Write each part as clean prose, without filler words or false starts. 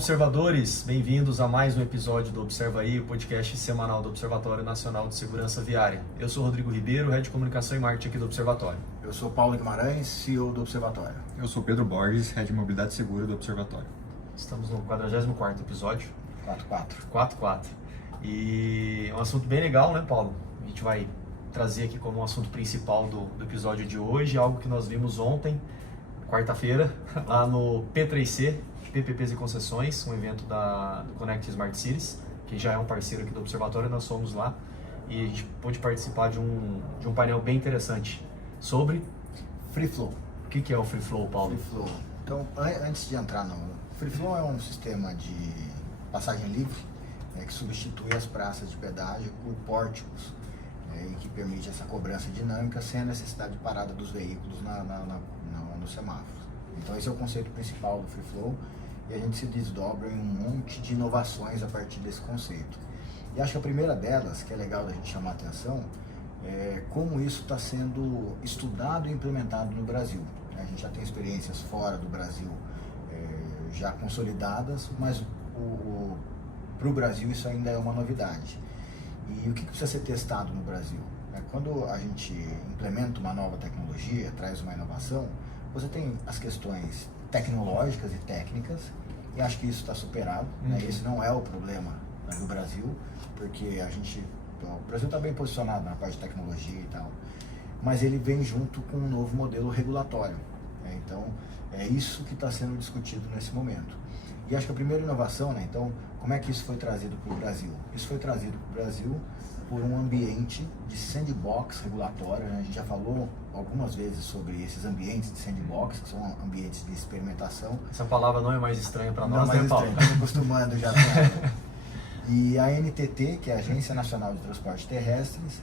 observadores, bem-vindos a mais um episódio do Observa Aí, o podcast semanal do Observatório Nacional de Segurança Viária. Eu sou Rodrigo Ribeiro, Head de Comunicação e Marketing aqui do Observatório. Eu sou Paulo Guimarães, CEO do Observatório. Eu sou Pedro Borges, Head de Mobilidade Segura do Observatório. Estamos no 44º episódio. 4-4. E é um assunto bem legal, né, Paulo? A gente vai trazer aqui como um assunto principal do episódio de hoje, algo que nós vimos ontem, quarta-feira, lá no P3C, PPPs e Concessões, um evento do Connect Smart Cities, que já é um parceiro aqui do Observatório, nós fomos lá e a gente pôde participar de um painel bem interessante sobre Free Flow. O que é o Free Flow, Paulo? Free Flow. Então, antes de entrar no Free Flow, é um sistema de passagem livre que substitui as praças de pedágio por pórticos e que permite essa cobrança dinâmica sem a necessidade de parada dos veículos nos semáforos. Então, esse é o conceito principal do Free Flow. E a gente se desdobra em um monte de inovações a partir desse conceito. E acho que a primeira delas, que é legal da gente chamar a atenção, é como isso está sendo estudado e implementado no Brasil. A gente já tem experiências fora do Brasil já consolidadas, mas para o Brasil isso ainda é uma novidade. E o que precisa ser testado no Brasil? Quando a gente implementa uma nova tecnologia, traz uma inovação, você tem as questões tecnológicas e técnicas, e acho que isso está superado. Esse não é o problema do Brasil, porque o Brasil está bem posicionado na parte de tecnologia e tal, mas ele vem junto com um novo modelo regulatório. Então, é isso que está sendo discutido nesse momento. E acho que a primeira inovação, então, como é que isso foi trazido para o Brasil? Isso foi trazido para o Brasil por um ambiente de sandbox regulatório. A gente já falou algumas vezes sobre esses ambientes de sandbox, que são ambientes de experimentação. Essa palavra não é mais estranha para nós, né, Paulo? Estamos acostumando já com ela. E a ANTT, que é a Agência Nacional de Transportes Terrestres,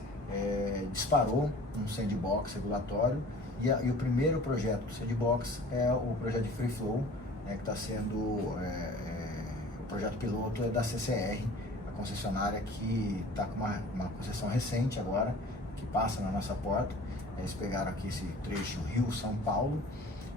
disparou um sandbox regulatório, e o primeiro projeto do sandbox é o projeto de Free Flow, que está sendo o projeto piloto da CCR, a concessionária que está com uma concessão recente agora, que passa na nossa porta. Eles pegaram aqui esse trecho Rio-São Paulo,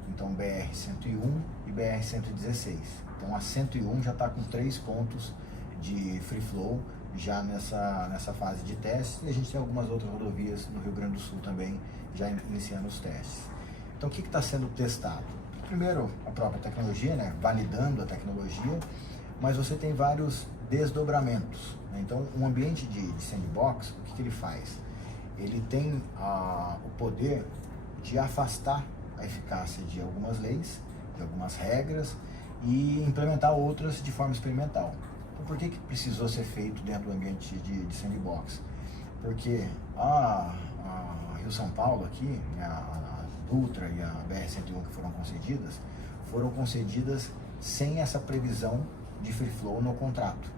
então BR-101 e BR-116. Então a 101 já está com 3 pontos de Free Flow já nessa fase de teste, e a gente tem algumas outras rodovias no Rio Grande do Sul também já iniciando os testes. Então o que está sendo testado? Primeiro, a própria tecnologia, validando a tecnologia, mas você tem vários desdobramentos. Então, um ambiente de sandbox, o que ele faz? Ele tem o poder de afastar a eficácia de algumas leis, de algumas regras, e implementar outras de forma experimental. Então, por que precisou ser feito dentro do ambiente de sandbox? Porque a Rio-São Paulo aqui, a Dutra e a BR-101 que foram concedidas sem essa previsão de free flow no contrato.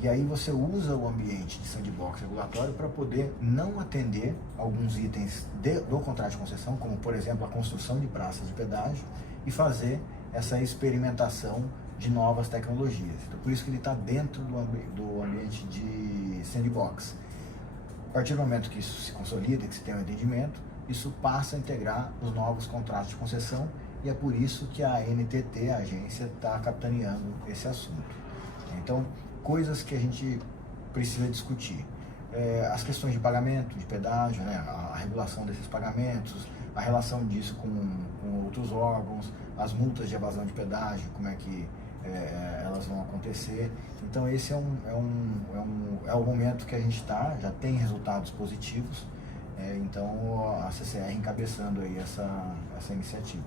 E aí você usa o ambiente de sandbox regulatório para poder não atender alguns itens do contrato de concessão, como por exemplo a construção de praças de pedágio, e fazer essa experimentação de novas tecnologias. Então, por isso que ele está dentro do ambiente de sandbox. A partir do momento que isso se consolida, que se tem um entendimento, isso passa a integrar os novos contratos de concessão, e é por isso que a ANTT, a agência, está capitaneando esse assunto. Então, coisas que a gente precisa discutir. As questões de pagamento, de pedágio, a regulação desses pagamentos, a relação disso com outros órgãos, as multas de evasão de pedágio, como é que elas vão acontecer. Então, esse é o momento que a gente já tem resultados positivos. Então, a CCR encabeçando aí essa iniciativa.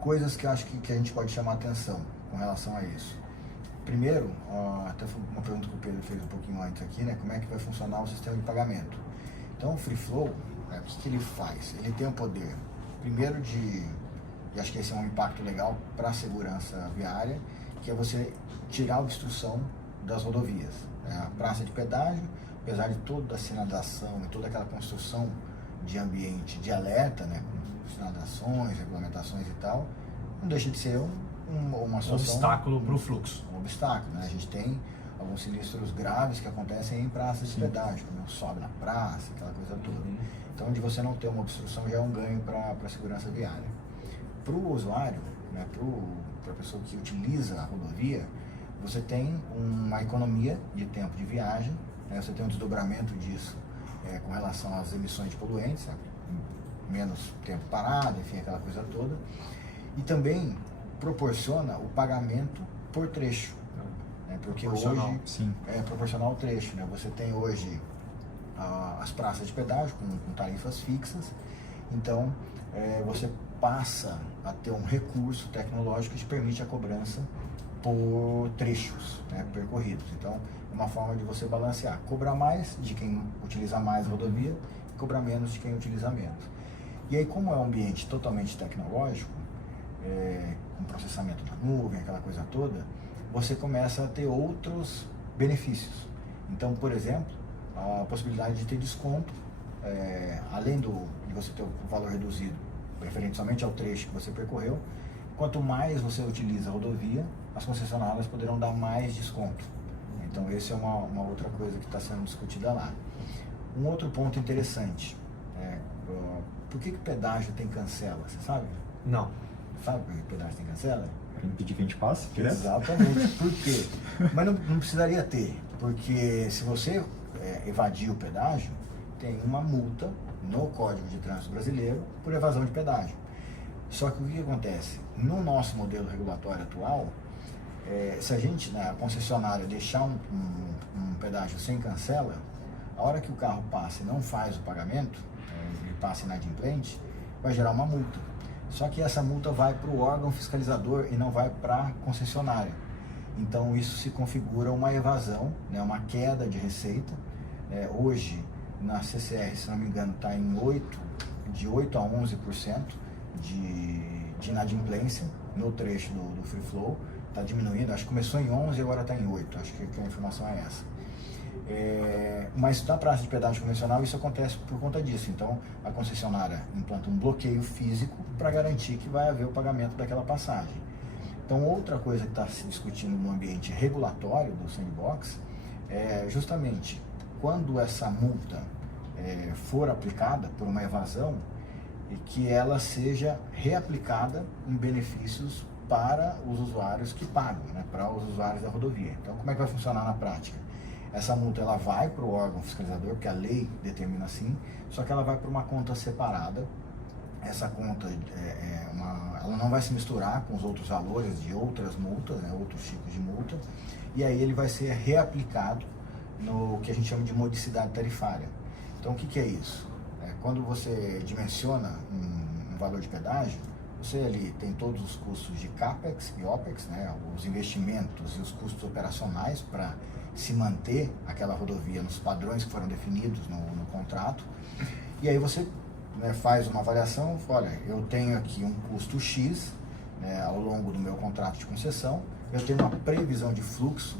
Coisas que eu acho que a gente pode chamar atenção com relação a isso. Primeiro, até foi uma pergunta que o Pedro fez um pouquinho antes aqui, como é que vai funcionar o sistema de pagamento. Então, o Free Flow, o que ele faz? Ele tem o poder, primeiro e acho que esse é um impacto legal para a segurança viária, que é você tirar a obstrução das rodovias. A praça de pedágio, apesar de toda a sinalização e toda aquela construção de ambiente de alerta, com sinalizações, regulamentações e tal, não deixa de ser uma situação... Um obstáculo para o fluxo. Um obstáculo, A gente tem alguns sinistros graves que acontecem em praças de pedágio, como sobe na praça, aquela coisa toda. Então, de você não ter uma obstrução já é um ganho para a segurança viária. Para o usuário, né, para a pessoa que utiliza a rodovia, você tem uma economia de tempo de viagem, né, você tem um desdobramento disso com relação às emissões de poluentes, né, menos tempo parado, enfim, aquela coisa toda, e também proporciona o pagamento por trecho, né, porque hoje sim, é proporcional ao trecho, né, você tem hoje as praças de pedágio com tarifas fixas, então você passa a ter um recurso tecnológico que te permite a cobrança por trechos, né, percorridos. Então, é uma forma de você balancear, cobrar mais de quem utiliza mais a rodovia e cobrar menos de quem utiliza menos. E aí, como é um ambiente totalmente tecnológico, com processamento na nuvem, aquela coisa toda, você começa a ter outros benefícios. Então, por exemplo, a possibilidade de ter desconto, além de você ter o valor reduzido, referente somente ao trecho que você percorreu, quanto mais você utiliza a rodovia, as concessionárias poderão dar mais desconto. Então, essa é uma outra coisa que está sendo discutida lá. Um outro ponto interessante, por que o pedágio tem cancela, você sabe? Não. Sabe por que o pedágio tem cancela? para impedir que a gente passe direto. Exatamente. Por quê? Mas não precisaria ter, porque se você evadir o pedágio, tem uma multa no Código de Trânsito Brasileiro por evasão de pedágio. Só que o que acontece? No nosso modelo regulatório atual, se a gente, a concessionária, deixar um pedágio sem cancela, a hora que o carro passa e não faz o pagamento, ele passa inadimplente, vai gerar uma multa. Só que essa multa vai para o órgão fiscalizador e não vai para a concessionária. Então isso se configura uma evasão, uma queda de receita. Hoje, na CCR, se não me engano, está de 8% a 11% de inadimplência no trecho do Free Flow. Está diminuindo, acho que começou em 11% e agora está em 8%, acho que a informação é essa. Mas na praça de pedágio convencional isso acontece por conta disso. Então a concessionária implanta um bloqueio físico para garantir que vai haver o pagamento daquela passagem. Então outra coisa que está se discutindo no ambiente regulatório do sandbox é justamente quando essa multa for aplicada por uma evasão, e que ela seja reaplicada em benefícios para os usuários que pagam, para os usuários da rodovia. Então como é que vai funcionar na prática? Essa multa ela vai para o órgão fiscalizador, porque a lei determina assim, só que ela vai para uma conta separada. Essa conta ela não vai se misturar com os outros valores de outras multas, outros tipos de multa, e aí ele vai ser reaplicado no que a gente chama de modicidade tarifária. Então o que é isso? Quando você dimensiona um valor de pedágio, você ali tem todos os custos de CAPEX e OPEX, os investimentos e os custos operacionais para se manter aquela rodovia nos padrões que foram definidos no contrato. E aí você faz uma avaliação, olha, eu tenho aqui um custo X ao longo do meu contrato de concessão, eu tenho uma previsão de fluxo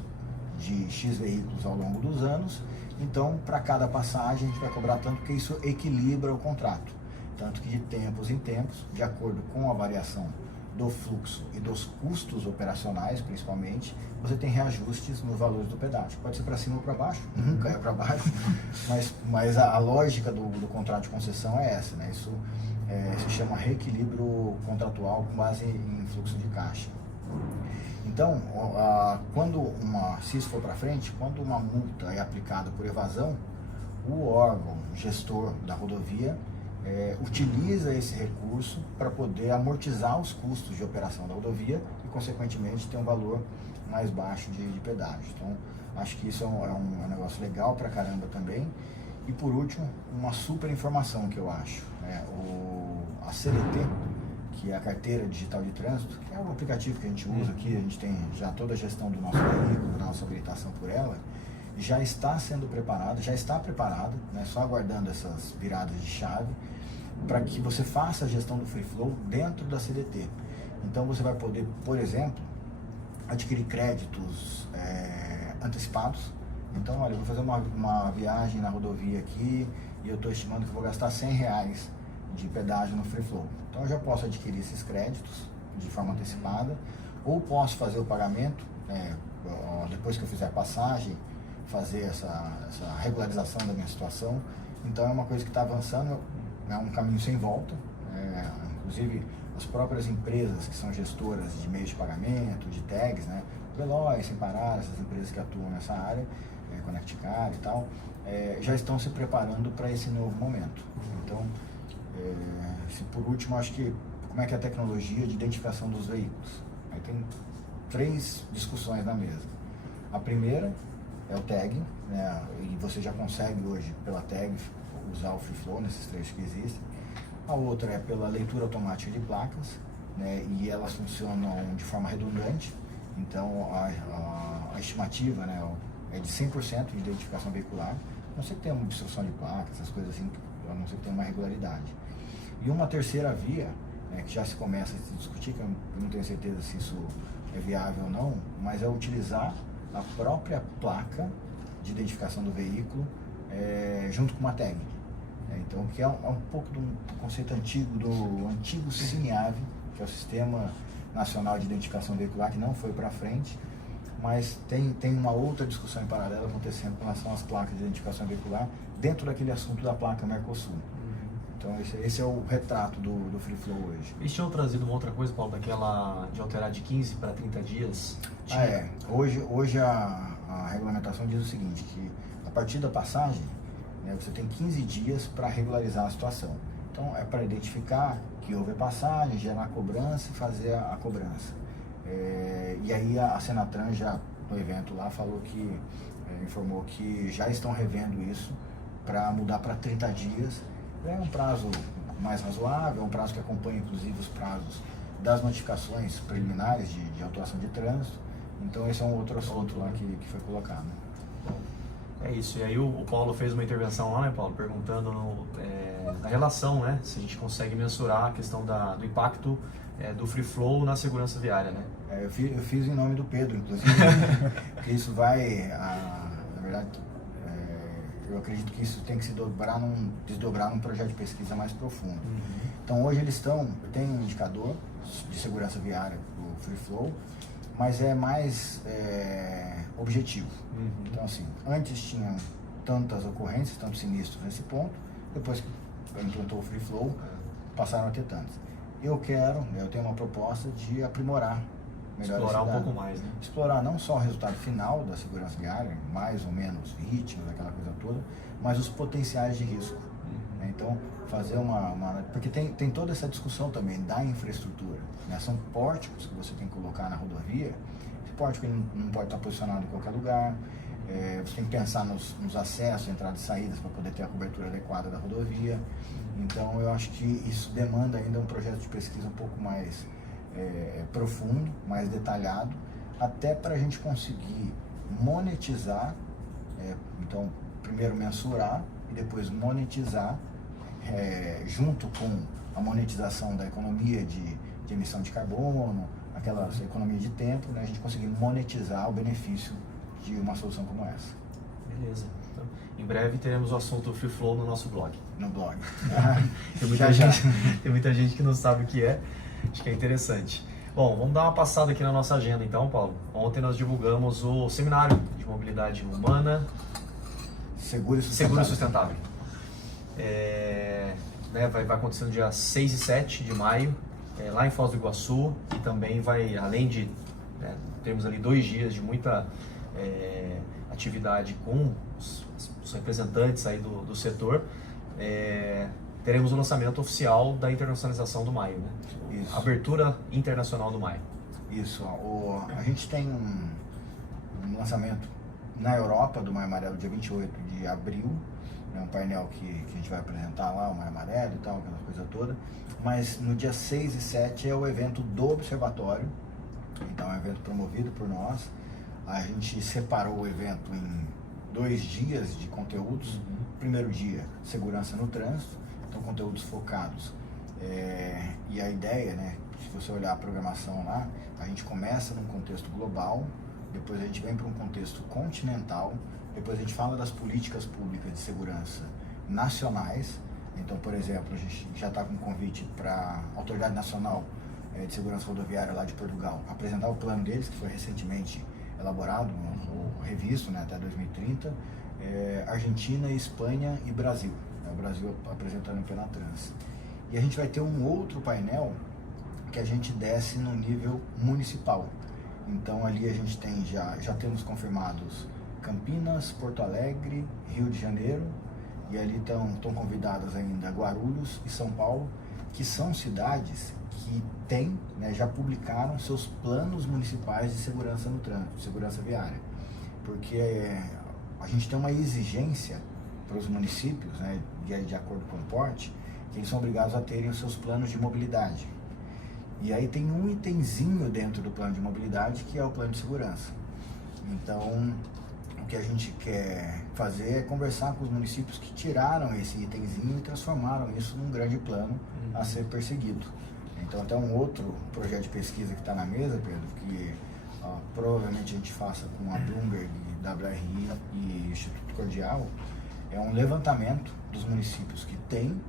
de X veículos ao longo dos anos, então para cada passagem a gente vai cobrar tanto, porque isso equilibra o contrato. Tanto que de tempos em tempos, de acordo com a variação do fluxo e dos custos operacionais, principalmente, você tem reajustes nos valores do pedágio. Pode ser para cima ou para baixo, nunca é para baixo, mas a lógica do contrato de concessão é essa, Isso se chama reequilíbrio contratual com base em fluxo de caixa. Então, se isso for para frente, quando uma multa é aplicada por evasão, o órgão gestor da rodovia utiliza esse recurso para poder amortizar os custos de operação da rodovia e, consequentemente, ter um valor mais baixo de pedágio. Então, acho que isso é um negócio legal pra caramba também. E, por último, uma super informação que eu acho. A CDT, que é a Carteira Digital de Trânsito, que é um aplicativo que a gente usa aqui, a gente tem já toda a gestão do nosso veículo, da nossa habilitação por ela, já está sendo preparada, só aguardando essas viradas de chave, para que você faça a gestão do Free Flow dentro da CDT. Então você vai poder, por exemplo, adquirir créditos antecipados. Então, olha, eu vou fazer uma viagem na rodovia aqui e eu estou estimando que eu vou gastar R$100 de pedágio no Free Flow. Então eu já posso adquirir esses créditos de forma antecipada, ou posso fazer o pagamento, depois que eu fizer a passagem, fazer essa regularização da minha situação. Então é uma coisa que está avançando, é um caminho sem volta. Inclusive as próprias empresas que são gestoras de meios de pagamento, de tags, né? Veloz, Sem Parar, essas empresas que atuam nessa área, ConnectCar e tal, já estão se preparando para esse novo momento. Então, por último, acho que como é que é a tecnologia de identificação dos veículos. Aí tem 3 discussões na mesa. A primeira é o tag, né? E você já consegue hoje pela tag usar o Free Flow nesses trechos que existem. A outra é pela leitura automática de placas, né? E elas funcionam de forma redundante. Então a estimativa, né, é de 100% de identificação veicular, a não ser que tenha uma obstrução de placas, essas coisas assim, a não ser que tenha uma irregularidade. E uma terceira via, né, que já se começa a se discutir, que eu não tenho certeza se isso é viável ou não, mas é utilizar a própria placa de identificação do veículo junto com uma tag. Então, que é um pouco do conceito antigo, do antigo SINIAVE, que é o Sistema Nacional de Identificação Veicular, que não foi para frente, mas tem uma outra discussão em paralelo acontecendo com relação às placas de identificação veicular dentro daquele assunto da placa Mercosul. Então esse é o retrato do Free Flow hoje. Eles tinham trazido uma outra coisa, Paulo, daquela de alterar de 15 para 30 dias? Hoje a regulamentação diz o seguinte, que a partir da passagem, né, você tem 15 dias para regularizar a situação. Então é para identificar que houve a passagem, gerar a cobrança e fazer a cobrança. E aí a Senatran já no evento lá falou que, informou que já estão revendo isso para mudar para 30 dias. É um prazo mais razoável, é um prazo que acompanha inclusive os prazos das notificações preliminares de autuação de trânsito. Então esse é um outro assunto lá que foi colocado. É isso, e aí o Paulo fez uma intervenção lá, né, Paulo, perguntando da relação, né, se a gente consegue mensurar a questão do impacto do Free Flow na segurança viária, né? Eu fiz em nome do Pedro, inclusive, porque isso vai, na verdade, eu acredito que isso tem que se desdobrar num projeto de pesquisa mais profundo. Então hoje eles tem um indicador de segurança viária do Free Flow, mas é mais objetivo. Então assim, antes tinham tantas ocorrências, tantos sinistros nesse ponto, depois que implantou o Free Flow, passaram a ter tantas. Eu tenho uma proposta de aprimorar melhor explorar um pouco mais, né? Explorar não só o resultado final da segurança viária, mais ou menos vítimas, aquela coisa toda, mas os potenciais de risco. Então, fazer porque tem toda essa discussão também da infraestrutura, né? São pórticos que você tem que colocar na rodovia. Esse pórtico não pode estar posicionado em qualquer lugar. Você tem que pensar nos acessos, entradas e saídas para poder ter a cobertura adequada da rodovia. Então, eu acho que isso demanda ainda um projeto de pesquisa um pouco mais profundo, mais detalhado, até para a gente conseguir monetizar, então primeiro mensurar e depois monetizar, junto com a monetização da economia de emissão de carbono, aquela economia de tempo, né, a gente conseguir monetizar o benefício de uma solução como essa. Beleza. Então, em breve teremos o assunto Free Flow no nosso blog. No blog. Tem muita gente que não sabe o que é. Acho que é interessante. Bom, vamos dar uma passada aqui na nossa agenda então, Paulo. Ontem nós divulgamos o seminário de mobilidade humana seguro e sustentável. Vai acontecer no dia 6 e 7 de maio, lá em Foz do Iguaçu, e também vai, além de termos ali 2 dias de muita atividade com os representantes aí do setor, teremos o lançamento oficial da internacionalização do Maio, né? Isso. Abertura internacional do Maio. Isso. A gente tem um lançamento na Europa do Maio Amarelo, dia 28 de abril, né? Um painel que a gente vai apresentar lá, o Maio Amarelo e tal, aquela coisa toda. Mas no dia 6 e 7 é o evento do Observatório, então é um evento promovido por nós. A gente separou o evento em 2 dias de conteúdos. Primeiro dia, segurança no trânsito, então conteúdos focados. E a ideia, né, se você olhar a programação lá, a gente começa num contexto global, depois a gente vem para um contexto continental, depois a gente fala das políticas públicas de segurança nacionais. Então, por exemplo, a gente já está com um convite para a Autoridade Nacional de Segurança Rodoviária lá de Portugal apresentar o plano deles, que foi recentemente elaborado, ou revisto, né, até 2030, Argentina, Espanha e Brasil. O Brasil apresentando o Penatrans. E a gente vai ter um outro painel que a gente desce no nível municipal. Então ali a gente tem já temos confirmados Campinas, Porto Alegre, Rio de Janeiro, e ali estão convidadas ainda Guarulhos e São Paulo, que são cidades que têm, né, já publicaram seus planos municipais de segurança no trânsito, de segurança viária. Porque a gente tem uma exigência para os municípios, né, de acordo com o porte, que eles são obrigados a terem os seus planos de mobilidade. E aí tem um itemzinho dentro do plano de mobilidade que é o plano de segurança. Então, o que a gente quer fazer é conversar com os municípios que tiraram esse itemzinho e transformaram isso num grande plano a ser perseguido. Então, até um outro projeto de pesquisa que está na mesa, Pedro, que provavelmente a gente faça com a Bloomberg, WRI e Instituto Cordial, é um levantamento dos municípios que têm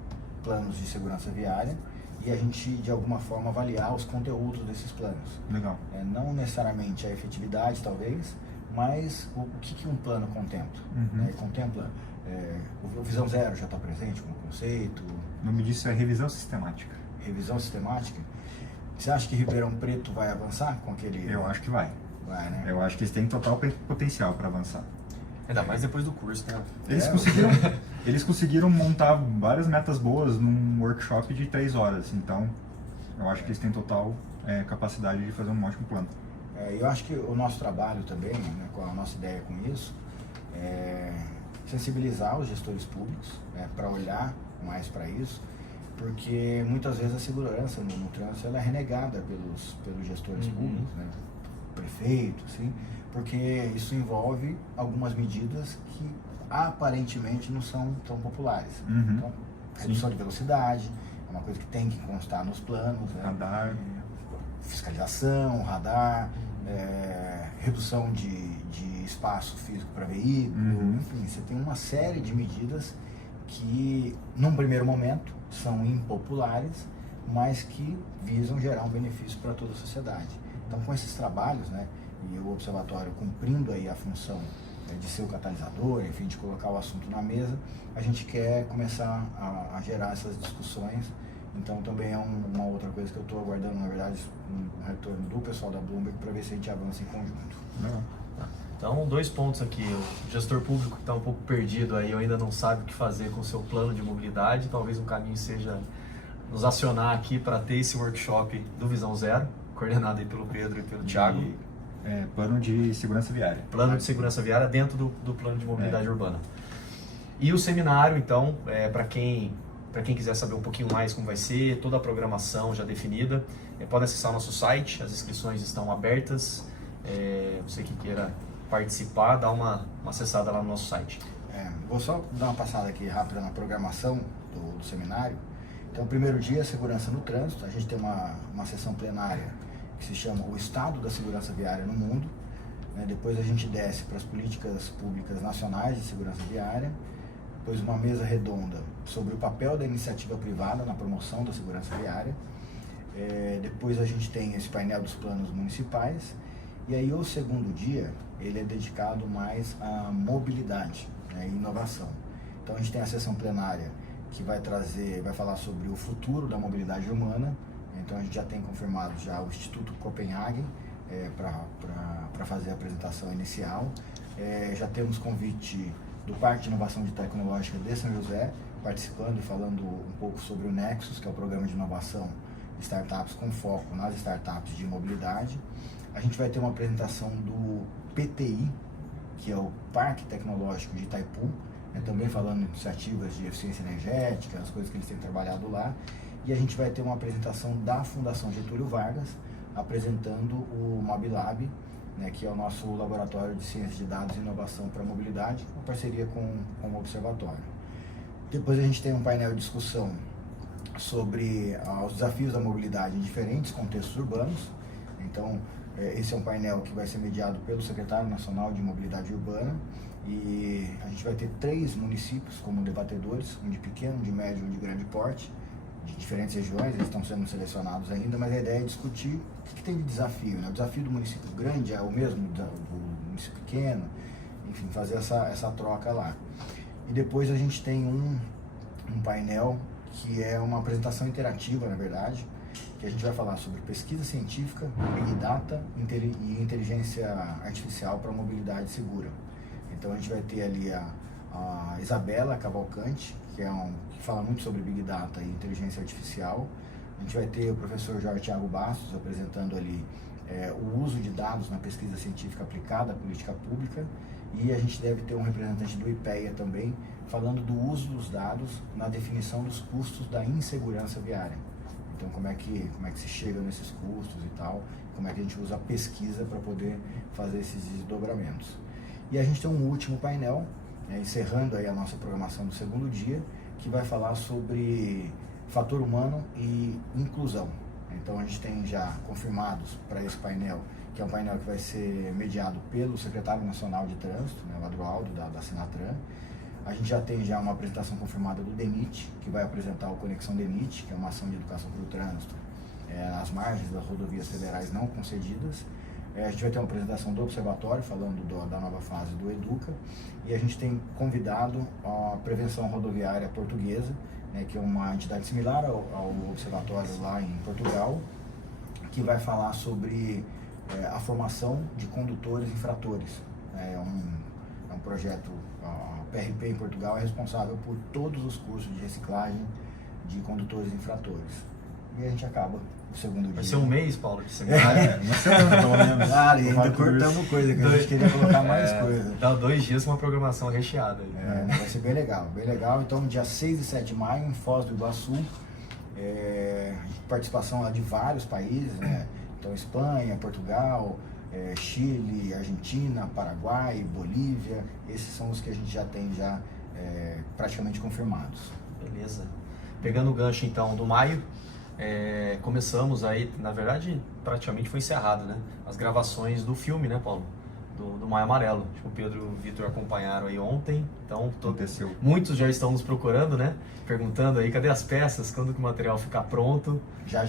planos de segurança viária e a gente, de alguma forma, avaliar os conteúdos desses planos. Legal. Não necessariamente a efetividade, talvez, mas o que um plano contempla. Contempla, o Visão Zero já está presente como conceito. O nome disso é revisão sistemática. Revisão sistemática. Você acha que Ribeirão Preto vai avançar com aquele... Eu acho que vai. Vai, né? Eu acho que eles têm total potencial para avançar. Ainda mais depois do curso, né? Eles conseguiram montar várias metas boas num workshop de 3 horas. Então, eu acho que eles têm total capacidade de fazer um ótimo plano. Eu acho que o nosso trabalho também, né, com a nossa ideia com isso, é sensibilizar os gestores públicos, né, para olhar mais para isso, porque muitas vezes a segurança no trânsito ela é renegada pelos gestores públicos, né, prefeitos, assim, porque isso envolve algumas medidas que aparentemente não são tão populares. Então, redução de velocidade é uma coisa que tem que constar nos planos, né? Radar. Fiscalização, radar, redução de espaço físico para veículo, enfim, você tem uma série de medidas que, num primeiro momento, são impopulares, mas que visam gerar um benefício para toda a sociedade. Então, com esses trabalhos, né, e o Observatório cumprindo aí a função de ser o catalisador, enfim, de colocar o assunto na mesa, a gente quer começar a gerar essas discussões. Então também é uma outra coisa que eu estou aguardando, na verdade, um retorno do pessoal da Bloomberg para ver se a gente avança em conjunto. Então, 2 pontos aqui. O gestor público que está um pouco perdido aí, ainda não sabe o que fazer com o seu plano de mobilidade. Talvez um caminho seja nos acionar aqui para ter esse workshop do Visão Zero, coordenado aí pelo Pedro e pelo Thiago. Plano de segurança viária. Plano de segurança viária dentro do plano de mobilidade urbana. E o seminário, então, para quem quiser saber um pouquinho mais como vai ser, toda a programação já definida, pode acessar o nosso site, as inscrições estão abertas. Você que queira participar, dá uma acessada lá no nosso site. Vou só dar uma passada aqui rápida na programação do seminário. Então, o primeiro dia é segurança no trânsito. A gente tem uma sessão plenária que se chama O Estado da Segurança Viária no Mundo. Depois a gente desce para as políticas públicas nacionais de segurança viária. Depois uma mesa redonda sobre o papel da iniciativa privada na promoção da segurança viária. Depois a gente tem esse painel dos planos municipais. E aí o segundo dia, ele é dedicado mais à mobilidade, né, e inovação. Então a gente tem a sessão plenária que vai falar sobre o futuro da mobilidade humana. Então a gente já tem confirmado o Instituto Copenhagen para fazer a apresentação inicial. Já temos convite do Parque de Inovação Tecnológica de São José, participando e falando um pouco sobre o Nexus, que é o programa de inovação de startups com foco nas startups de mobilidade. A gente vai ter uma apresentação do PTI, que é o Parque Tecnológico de Itaipu, também falando em iniciativas de eficiência energética, as coisas que eles têm trabalhado lá. E a gente vai ter uma apresentação da Fundação Getúlio Vargas, apresentando o MobiLab, né, que é o nosso laboratório de ciência de dados e inovação para mobilidade, uma parceria com o Observatório. Depois a gente tem um painel de discussão sobre os desafios da mobilidade em diferentes contextos urbanos. Então, esse é um painel que vai ser mediado pelo Secretário Nacional de Mobilidade Urbana, e a gente vai ter 3 municípios como debatedores, um de pequeno, um de médio e um de grande porte, de diferentes regiões. Eles estão sendo selecionados ainda, mas a ideia é discutir o que tem de desafio, né? O desafio do município grande é o mesmo do município pequeno, enfim, fazer essa troca lá. E depois a gente tem um painel que é uma apresentação interativa, na verdade, que a gente vai falar sobre pesquisa científica, Big Data e inteligência artificial para mobilidade segura. Então a gente vai ter ali a Isabela Cavalcante, que fala muito sobre Big Data e inteligência artificial. A gente vai ter o professor Jorge Thiago Bastos apresentando ali o uso de dados na pesquisa científica aplicada à política pública, e a gente deve ter um representante do IPEA também, falando do uso dos dados na definição dos custos da insegurança viária. Então, como é que se chega nesses custos e tal, como é que a gente usa a pesquisa para poder fazer esses desdobramentos. E a gente tem um último painel, encerrando aí a nossa programação do segundo dia, que vai falar sobre fator humano e inclusão. Então, a gente tem já confirmados para esse painel, que é um painel que vai ser mediado pelo secretário nacional de trânsito, o Adroaldo, da Sinatran. A gente já tem uma apresentação confirmada do DENIT, que vai apresentar o Conexão DENIT, que é uma ação de educação para o trânsito às margens das rodovias federais não concedidas. A gente vai ter uma apresentação do Observatório, falando da nova fase do EDUCA. E a gente tem convidado a Prevenção Rodoviária Portuguesa, que é uma entidade similar ao Observatório lá em Portugal, que vai falar sobre a formação de condutores infratores. É um projeto, a PRP em Portugal é responsável por todos os cursos de reciclagem de condutores infratores. E a gente acaba o segundo dia. Vai ser um mês, Paulo, de semana. Uma semana, pelo menos. Claro, e ainda cortamos coisa, que a gente queria colocar mais coisa. Dá 2 dias com uma programação recheada. Vai ser bem legal, bem legal. Então, dia 6 e 7 de maio, em Foz do Iguaçu, participação lá de vários países, né? Então, Espanha, Portugal, Chile, Argentina, Paraguai, Bolívia. Esses são os que a gente já tem praticamente confirmados. Beleza. Pegando o gancho então do maio, começamos aí, na verdade praticamente foi encerrado, né? As gravações do filme, né, Paulo? Do Maio Amarelo. Acho que o Pedro e o Vitor acompanharam aí ontem, então muitos já estão nos procurando, né? Perguntando aí, cadê as peças? Quando que o material ficar pronto? Já,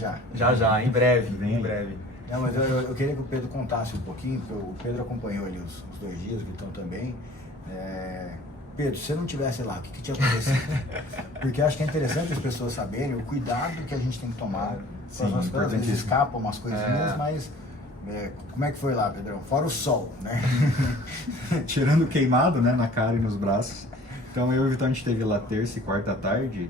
em breve, em breve. Não, mas eu queria que o Pedro contasse um pouquinho, porque o Pedro acompanhou ali os 2 dias, o Vitão também. Pedro, se você não estivesse lá, o que tinha acontecido? Porque acho que é interessante as pessoas saberem o cuidado que a gente tem que tomar. Sim, às vezes escapam umas coisinhas, mas como é que foi lá, Pedrão? Fora o sol, né? Tirando queimado, né, na cara e nos braços. Então eu e o Vitão, a gente esteve lá terça e quarta à tarde.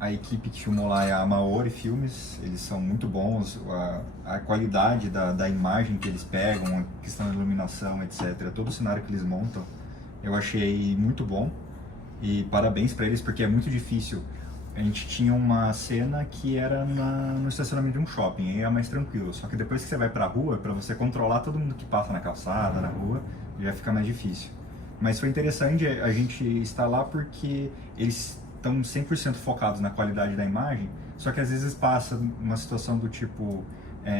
A equipe que filmou lá é a Maori Filmes, eles são muito bons, a qualidade da imagem que eles pegam, a questão da iluminação, etc. Todo o cenário que eles montam, eu achei muito bom. E parabéns para eles, porque é muito difícil. A gente tinha uma cena que era no estacionamento de um shopping, aí é mais tranquilo. Só que depois que você vai pra rua, para você controlar todo mundo que passa na calçada, na rua, já fica mais difícil. Mas foi interessante a gente estar lá porque eles estão 100% focados na qualidade da imagem, só que às vezes passa uma situação do tipo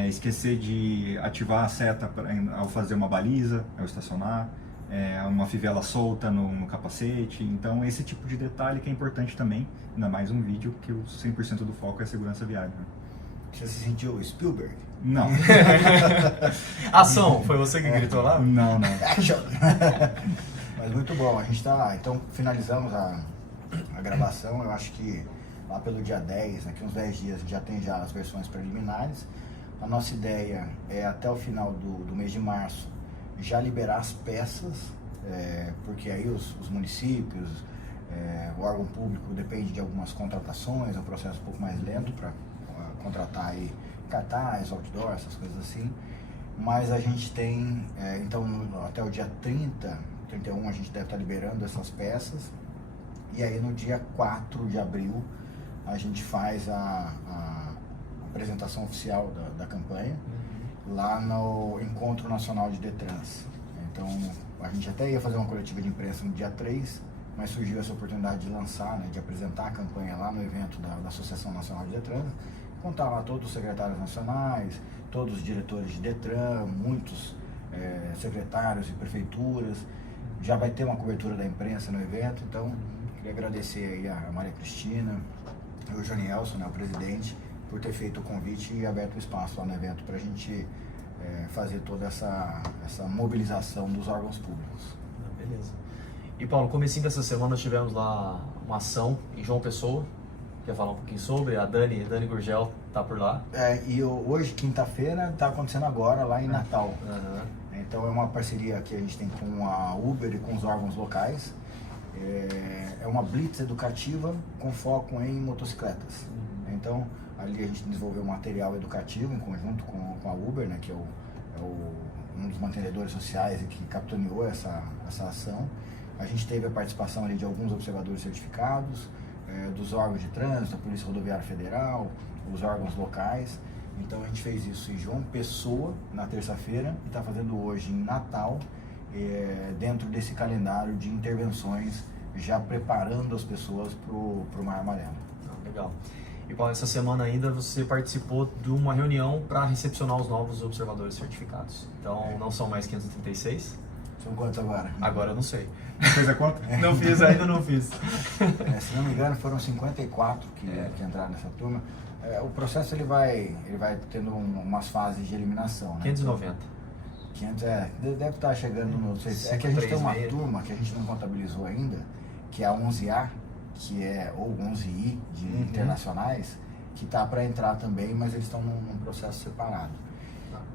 esquecer de ativar a seta ao fazer uma baliza, ao estacionar, uma fivela solta no capacete. Então esse tipo de detalhe que é importante também, ainda mais um vídeo que o 100% do foco é a segurança viária. Né? Você se sentiu Spielberg? Não. Ação, foi você que gritou lá? Não. Action! Mas muito bom, a gente tá, então finalizamos a gravação. Eu acho que lá pelo dia 10, daqui uns 10 dias, já tem as versões preliminares. A nossa ideia é até o final do mês de março já liberar as peças, porque aí os municípios, o órgão público depende de algumas contratações, é um processo um pouco mais lento para contratar aí cartaz, outdoor, essas coisas assim. Mas a gente tem, então até o dia 31 a gente deve estar liberando essas peças. E aí no dia 4 de abril a gente faz a apresentação oficial da campanha lá no Encontro Nacional de Detrans. Então a gente até ia fazer uma coletiva de imprensa no dia 3, mas surgiu essa oportunidade de lançar, de apresentar a campanha lá no evento da Associação Nacional de Detrans, contar lá todos os secretários nacionais, todos os diretores de Detran, muitos secretários e prefeituras. Já vai ter uma cobertura da imprensa no evento, então queria agradecer aí a Maria Cristina e o Janielson, o presidente, por ter feito o convite e aberto o espaço lá no evento para a gente fazer toda essa mobilização dos órgãos públicos. Beleza. E Paulo, comecinho dessa semana nós tivemos lá uma ação em João Pessoa, quer falar um pouquinho sobre? A Dani Gurgel tá por lá. E hoje, quinta-feira, está acontecendo agora lá em Natal. Uhum. Então é uma parceria que a gente tem com a Uber e com os órgãos locais. É uma blitz educativa com foco em motocicletas. Então ali a gente desenvolveu um material educativo em conjunto com a Uber, né, que é um dos mantenedores sociais e que capitaneou essa ação. A gente teve a participação ali de alguns observadores certificados, dos órgãos de trânsito, a Polícia Rodoviária Federal, os órgãos locais. Então a gente fez isso em João Pessoa na terça-feira e está fazendo hoje em Natal, dentro desse calendário de intervenções, já preparando as pessoas para o Maio Amarelo. Legal. E Paulo, essa semana ainda você participou de uma reunião para recepcionar os novos observadores certificados. Então não são mais 536? São quantos agora? Agora eu não sei. Fez a conta? Não fiz, ainda não fiz. Se não me engano, foram 54 que entraram nessa turma. O processo ele vai tendo umas fases de eliminação, né? 590. 500 deve estar chegando no... É que a gente tem uma turma que a gente não contabilizou ainda, que é a 11A, ou 11I de internacionais, que está para entrar também, mas eles estão num processo separado.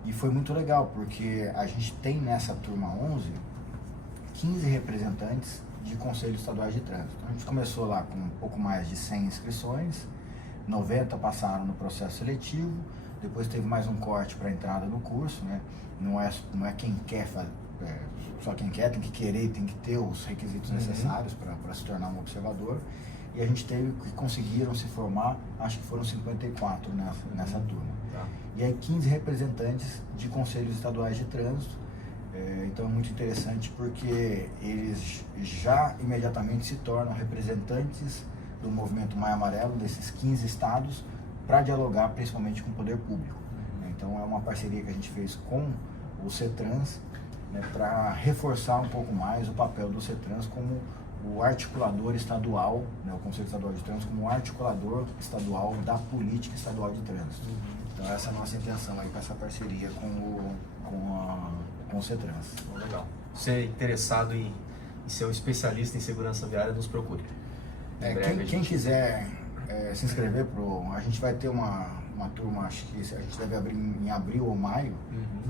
E foi muito legal, porque a gente tem nessa turma 11, 15 representantes de conselhos estaduais de trânsito. Então, a gente começou lá com um pouco mais de 100 inscrições, 90 passaram no processo seletivo, depois teve mais um corte para entrada no curso, né? Não é quem quer fazer, só quem quer, tem que querer, tem que ter os requisitos necessários para se tornar um observador. E a gente teve que conseguiram se formar, acho que foram 54 nessa turma. Tá. E aí 15 representantes de conselhos estaduais de trânsito. Então é muito interessante porque eles já imediatamente se tornam representantes do movimento Maio Amarelo, desses 15 estados, para dialogar principalmente com o poder público. Então é uma parceria que a gente fez com o CETRANS, né, para reforçar um pouco mais o papel do CETRANS como o articulador estadual, né, o Conselho Estadual de Trânsito, como o articulador estadual da política estadual de trânsito. Então essa é a nossa intenção aí com essa parceria com o CETRANS. Legal. Se é interessado em ser um especialista em segurança viária, nos procure. Quem quiser se inscrever, a gente vai ter uma turma, acho que a gente deve abrir em abril ou maio,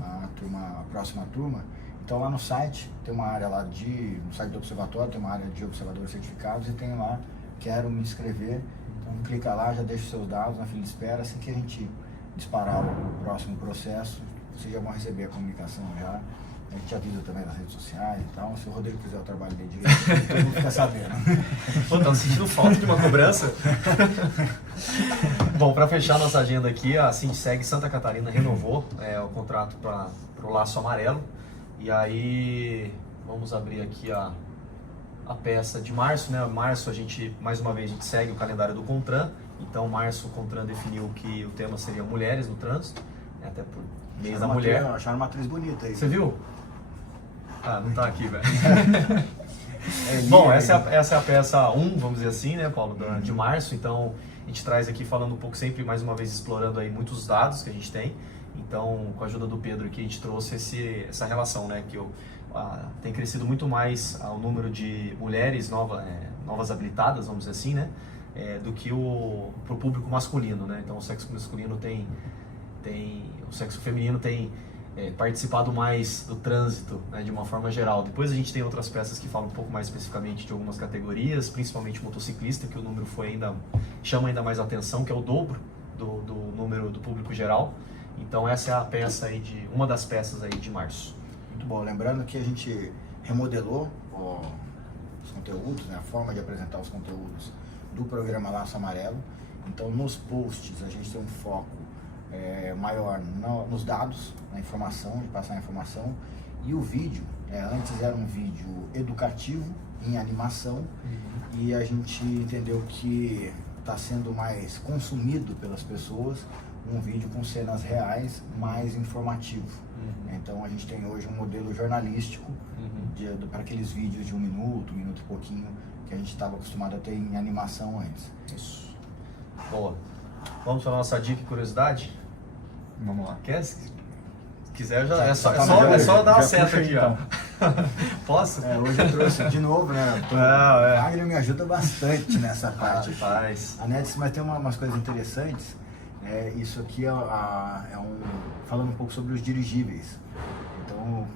a próxima turma. Então lá no site tem uma área lá no site do observatório, tem uma área de observadores certificados e tem lá, quero me inscrever. Então clica lá, já deixa os seus dados na fila de espera, assim que a gente disparar o próximo processo, vocês já vão receber a comunicação já. A gente avisa também nas redes sociais e tal. Se o Rodrigo fizer o trabalho dele direito, todo mundo fica sabendo. Pô, tá sentindo falta de uma cobrança? Bom, para fechar nossa agenda aqui, a Sindiceg Santa Catarina renovou o contrato para o Laço Amarelo. E aí, vamos abrir aqui a peça de março, né? Março, mais uma vez, a gente segue o calendário do CONTRAN. Então, março, o CONTRAN definiu que o tema seria mulheres no trânsito, até por mês da mulher. Acharam uma atriz bonita aí. Você viu? Ah, não tá aqui, velho. Bom, essa é a peça 1, vamos dizer assim, né, Paulo, de março. Então, a gente traz aqui falando um pouco sempre, mais uma vez, explorando aí muitos dados que a gente tem. Então, com a ajuda do Pedro aqui, a gente trouxe essa relação, né, que tem crescido muito mais o número de mulheres novas habilitadas, vamos dizer assim, né, do que pro público masculino, né. Então, o sexo masculino o sexo feminino tem participado mais do trânsito, né, de uma forma geral. Depois a gente tem outras peças que falam um pouco mais especificamente de algumas categorias, principalmente motociclista, que o número chama ainda mais atenção, que é o dobro do número do público geral. Então essa é a peça aí uma das peças aí de março. Muito bom. Lembrando que a gente remodelou os conteúdos, né, a forma de apresentar os conteúdos do programa Laço Amarelo. Então nos posts a gente tem um foco maior nos dados, na informação, de passar a informação. E o vídeo, antes era um vídeo educativo, em animação, e a gente entendeu que está sendo mais consumido pelas pessoas um vídeo com cenas reais, mais informativo. Então a gente tem hoje um modelo jornalístico para aqueles vídeos de 1 minuto e pouquinho, que a gente estava acostumado a ter em animação antes. Isso. Boa. Vamos para a nossa dica e curiosidade? Vamos lá. Se quiser, é só dar uma seta aqui, então. Ó. Posso? Hoje eu trouxe de novo, né? A Agnes me ajuda bastante nessa parte. Faz. A Nets, mas tem umas coisas interessantes, Isso aqui falando um pouco sobre os dirigíveis. Então,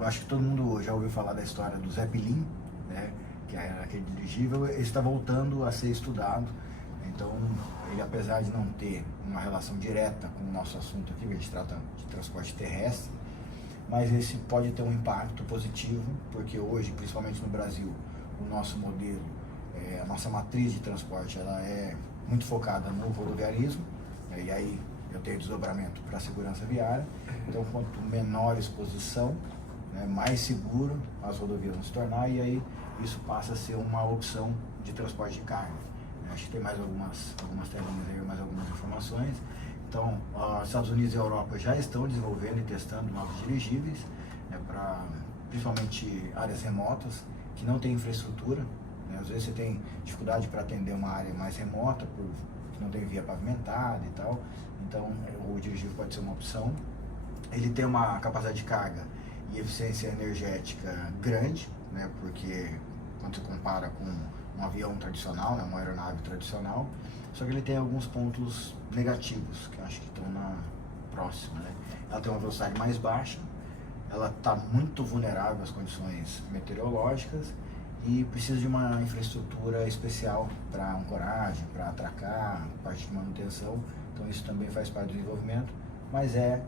acho que todo mundo já ouviu falar da história do Zeppelin, né? Que era aquele dirigível. Ele está voltando a ser estudado. Então, ele, apesar de não ter uma relação direta com o nosso assunto aqui, a gente trata de transporte terrestre, mas esse pode ter um impacto positivo, porque hoje, principalmente no Brasil, o nosso modelo, a nossa matriz de transporte, ela é muito focada no rodoviarismo, e aí eu tenho desdobramento para a segurança viária. Então, quanto menor exposição, né, mais seguro as rodovias vão se tornar, e aí isso passa a ser uma opção de transporte de carga. Acho que tem mais algumas telinhas aí, mais algumas informações. Então, os Estados Unidos e a Europa já estão desenvolvendo e testando novos dirigíveis, para principalmente áreas remotas, que não tem infraestrutura, né? Às vezes você tem dificuldade para atender uma área mais remota, que não tem via pavimentada e tal. Então, o dirigível pode ser uma opção. Ele tem uma capacidade de carga e eficiência energética grande, né? Porque quando você compara com um avião tradicional, né, uma aeronave tradicional, só que ele tem alguns pontos negativos, que eu acho que estão próxima, né? Ela tem uma velocidade mais baixa, ela está muito vulnerável às condições meteorológicas e precisa de uma infraestrutura especial para ancoragem, para atracar, parte de manutenção. Então isso também faz parte do desenvolvimento, mas é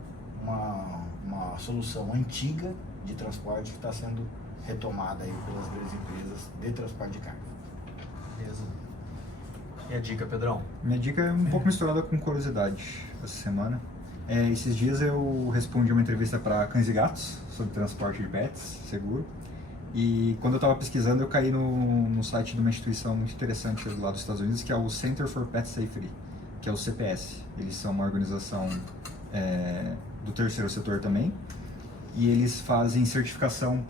uma solução antiga de transporte que está sendo retomada aí pelas grandes empresas de transporte de carga. Beleza. E a dica, Pedrão? Minha dica é um pouco misturada com curiosidade essa semana. Esses dias eu respondi uma entrevista para Cães e Gatos sobre transporte de pets seguro. E quando eu estava pesquisando, eu caí no site de uma instituição muito interessante lá dos Estados Unidos, que é o Center for Pet Safety, que é o CPS. Eles são uma organização do terceiro setor também. E eles fazem certificação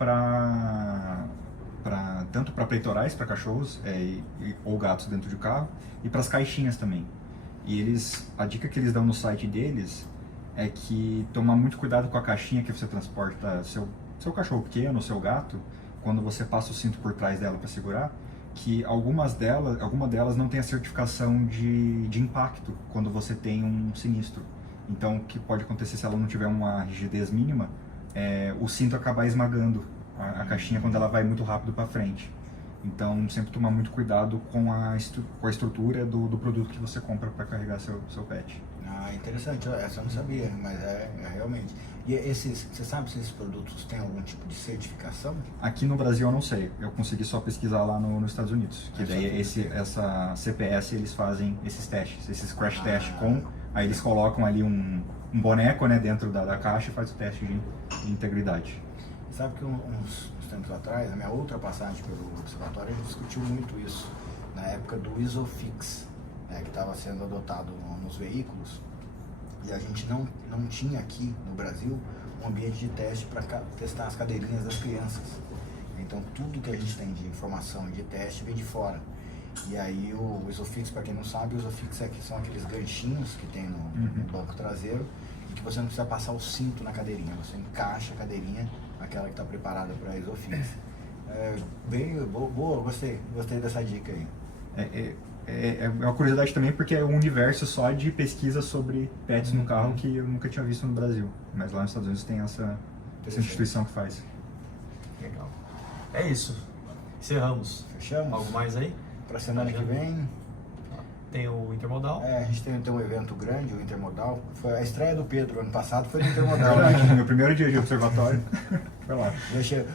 tanto para peitorais, para cachorros ou gatos dentro de carro, e para as caixinhas também. E a dica que eles dão no site deles é que tomar muito cuidado com a caixinha que você transporta seu cachorro pequeno, seu gato, quando você passa o cinto por trás dela para segurar, que alguma delas não tem a certificação de impacto quando você tem um sinistro. Então, o que pode acontecer se ela não tiver uma rigidez mínima, o cinto acabar esmagando a caixinha quando ela vai muito rápido para frente. Então, sempre tomar muito cuidado com a estrutura do produto que você compra para carregar seu pet. Interessante. Essa eu não sabia, mas realmente. E você sabe se esses produtos têm algum tipo de certificação? Aqui no Brasil eu não sei. Eu consegui só pesquisar lá nos Estados Unidos. Que daí essa CPS, eles fazem esses testes, esses crash tests aí eles colocam ali um boneco, né, dentro da caixa e faz o teste de integridade. Sabe que uns tempos atrás, na minha outra passagem pelo observatório, a gente discutiu muito isso, na época do Isofix, né, que estava sendo adotado nos veículos, e a gente não tinha aqui no Brasil um ambiente de teste para testar as cadeirinhas das crianças. Então tudo que a gente tem de informação e de teste vem de fora. E aí o Isofix, para quem não sabe, o Isofix são aqueles ganchinhos que tem no banco traseiro, e que você não precisa passar o cinto na cadeirinha, você encaixa a cadeirinha, aquela que está preparada para Isofix. Bem boa, gostei dessa dica aí. É uma curiosidade também, porque é um universo só de pesquisa sobre pets no carro que eu nunca tinha visto no Brasil. Mas lá nos Estados Unidos tem essa instituição que faz. Legal. É isso. Encerramos. Fechamos? Algo mais aí? Para semana que vem tem o Intermodal. A gente tem um evento grande, o Intermodal. Foi a estreia do Pedro ano passado, foi no Intermodal. Meu primeiro dia de observatório foi lá.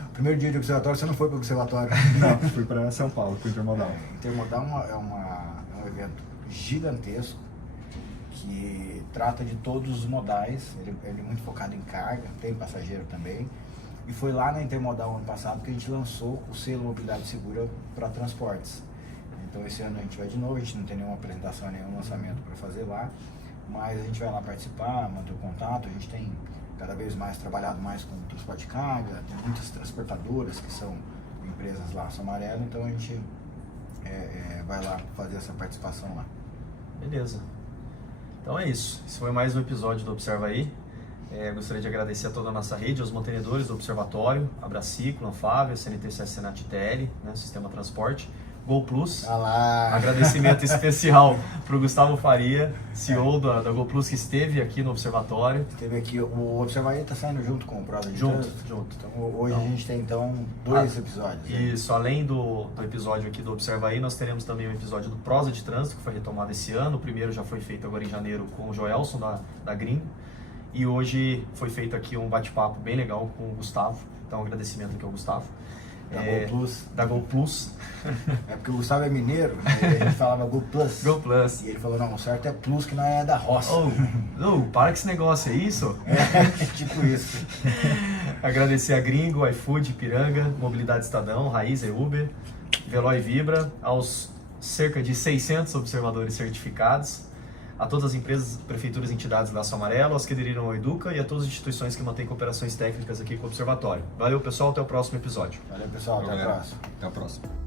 O primeiro dia de observatório, você não foi para o observatório? Não, fui para São Paulo, para o Intermodal. Intermodal é um evento gigantesco que trata de todos os modais. Ele é muito focado em carga, tem passageiro também. E foi lá na Intermodal ano passado que a gente lançou o selo Mobilidade Segura para transportes. Então esse ano a gente vai de novo, a gente não tem nenhuma apresentação, nenhum lançamento para fazer lá, mas a gente vai lá participar, manter o contato. A gente tem cada vez mais trabalhado mais com transporte de carga, tem muitas transportadoras que são empresas laço amarelo, então a gente vai lá fazer essa participação lá. Beleza. Então é isso. Esse foi mais um episódio do Observa Aí. Gostaria de agradecer a toda a nossa rede, aos mantenedores do Observatório, a Braciclo, a Anfávia, a CNTC, Senat TL, né, Sistema Transporte, Gol Plus. Ah lá. Agradecimento especial para o Gustavo Faria, CEO da Gol Plus, que esteve aqui no Observatório. Esteve aqui, o Observatório está saindo junto com o Prosa de Junto. Então, hoje a gente tem então 2 episódios. Né? Isso, além do episódio aqui do Observa Aí, nós teremos também o episódio do Prosa de Trânsito, que foi retomado esse ano. O primeiro já foi feito agora em janeiro com o Joelson da Gringo. E hoje foi feito aqui um bate-papo bem legal com o Gustavo. Então, agradecimento aqui ao Gustavo. Da Gol Plus. Da Gol Plus. É porque o Gustavo é mineiro, né? A gente falava Gol Plus. Gol Plus. E ele falou, não, o certo é Plus, que não é da roça. Para com esse negócio, é isso? É, tipo isso. Agradecer a Gringo, iFood, Ipiranga, Mobilidade Estadão, Raiz e Uber, Veloy Vibra, aos cerca de 600 observadores certificados, a todas as empresas, prefeituras e entidades Laço Amarelo, aos que aderiram ao Educa e a todas as instituições que mantêm cooperações técnicas aqui com o Observatório. Valeu, pessoal, até o próximo episódio. Valeu, pessoal, até a próxima. Até a próxima.